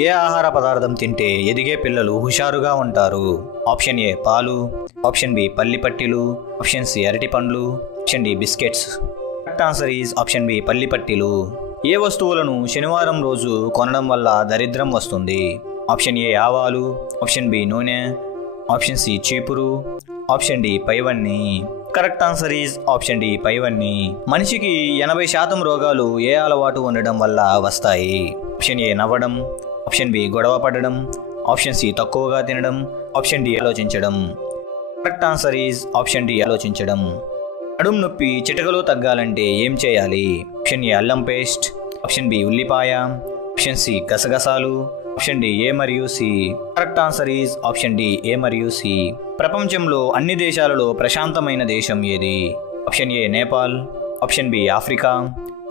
ఏ ఆహార పదార్థం తింటే ఎదిగే పిల్లలు హుషారుగా ఉంటారు? ఆప్షన్ ఏ పాలు, ఆప్షన్ బి పల్లి పట్టీలు, ఆప్షన్ సి అరటి పండ్లు, option D biscuits. Correct answer is option B పల్లి పట్టీలు. ఏ వస్తువులను శనివారం రోజు కొనడం వల్ల దరిద్రం వస్తుంది? ఆప్షన్ ఏ ఆవాలు, ఆప్షన్ బి నూనె, ఆప్షన్ సి చీపురు, ఆప్షన్ డి పైవన్నీ. Correct answer is option D పైవన్నీ. మనిషికి 80% రోగాలు ఏ అలవాటు ఉండడం వల్ల వస్తాయి? ఆప్షన్ ఏ నవ్వడం, ఆప్షన్ బి గొడవ పడడం, ఆప్షన్ సి తక్కువగా తినడం, ఆప్షన్ డి ఆలోచించడం. Correct answer is option D ఆలోచించడం. నడుము నొప్పి చిటికలో తగ్గాలంటే ఏం చేయాలి? ఆప్షన్ ఏ అల్లం పేస్ట్, ఆప్షన్ బి ఉల్లిపాయ, ఆప్షన్ సి గసగసాలు, ఆప్షన్ డి ఏ మరియు C. Correct answer is option D A మరియు సి. ప్రపంచంలో అన్ని దేశాలలో ప్రశాంతమైన దేశం ఏది? Option A Nepal, option B Africa,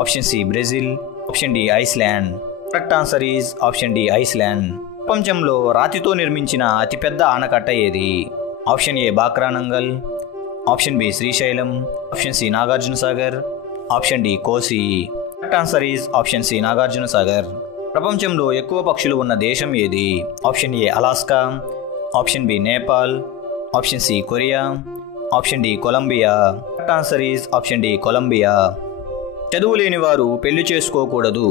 option C Brazil, option D Iceland. Correct answer is option D Iceland. ప్రపంచంలో రాతితో నిర్మించిన అతిపెద్ద ఆనకట్ట ఏది? Option A Bhakranangal, option B Srisailam, option C Nagarjuna Sagar, option D Kosi. Correct answer is option C Nagarjuna Sagar. ప్రపంచంలో ఎక్కువ పక్షులు ఉన్న దేశం ఏది? Option A Alaska, option B Nepal, option C Korea, option D Colombia. Correct answer is option D Colombia. చదువు లేని వారు పెళ్లి చేసుకోకూడదు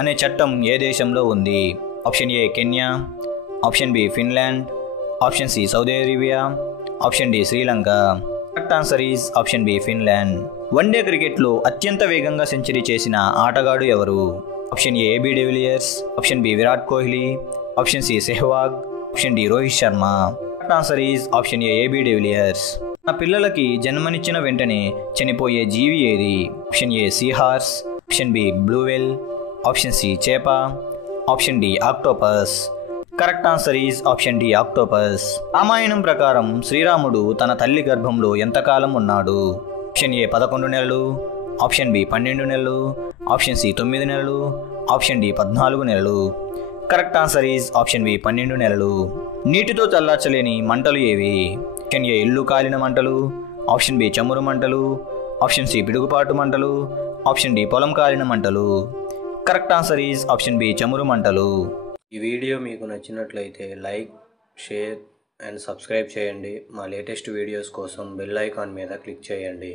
అనే చట్టం ఏ దేశంలో ఉంది? Option A Kenya, option B Finland, option C Saudi Arabia, option D Sri Lanka. Correct answer is option B Finland. One day క్రికెట్లో అత్యంత వేగంగా సెంచరీ చేసిన ఆటగాడు ఎవరు? Option A AB de Villiers, option B Virat Kohli, option C Sehwag, option D Rohit Sharma. Correct answer is option A AB de Villiers. నా పిల్లలకి జన్మనిచ్చిన వెంటనే చనిపోయే జీవి ఏది? Option A seahorse, option B blue whale, option C చేప, option D octopus. Correct answer is option D octopus. Ramayanam ప్రకారం శ్రీరాముడు తన తల్లి గర్భంలో ఎంతకాలం ఉన్నాడు? ఆప్షన్ ఏ 11 నెలలు, ఆప్షన్ బి 12 నెలలు, ఆప్షన్ సి 9 నెలలు, ఆప్షన్ డి 14 నెలలు. Correct answer is option B 12 నెలలు. నీటితో చల్లార్చలేని మంటలు ఏవి? ఆప్షన్ ఏ ఇల్లు కాలిన మంటలు, ఆప్షన్ బి చమురు మంటలు, ఆప్షన్ సి పిడుగుపాటు మంటలు, ఆప్షన్ డి పొలం కాలిన మంటలు. Correct answer is option B చమురు మంటలు. ఈ వీడియో మీకు నచ్చినట్లయితే లైక్, షేర్ అండ్ సబ్స్క్రైబ్ చేయండి. మా లేటెస్ట్ వీడియోస్ కోసం బెల్ ఐకాన్ మీద క్లిక్ చేయండి.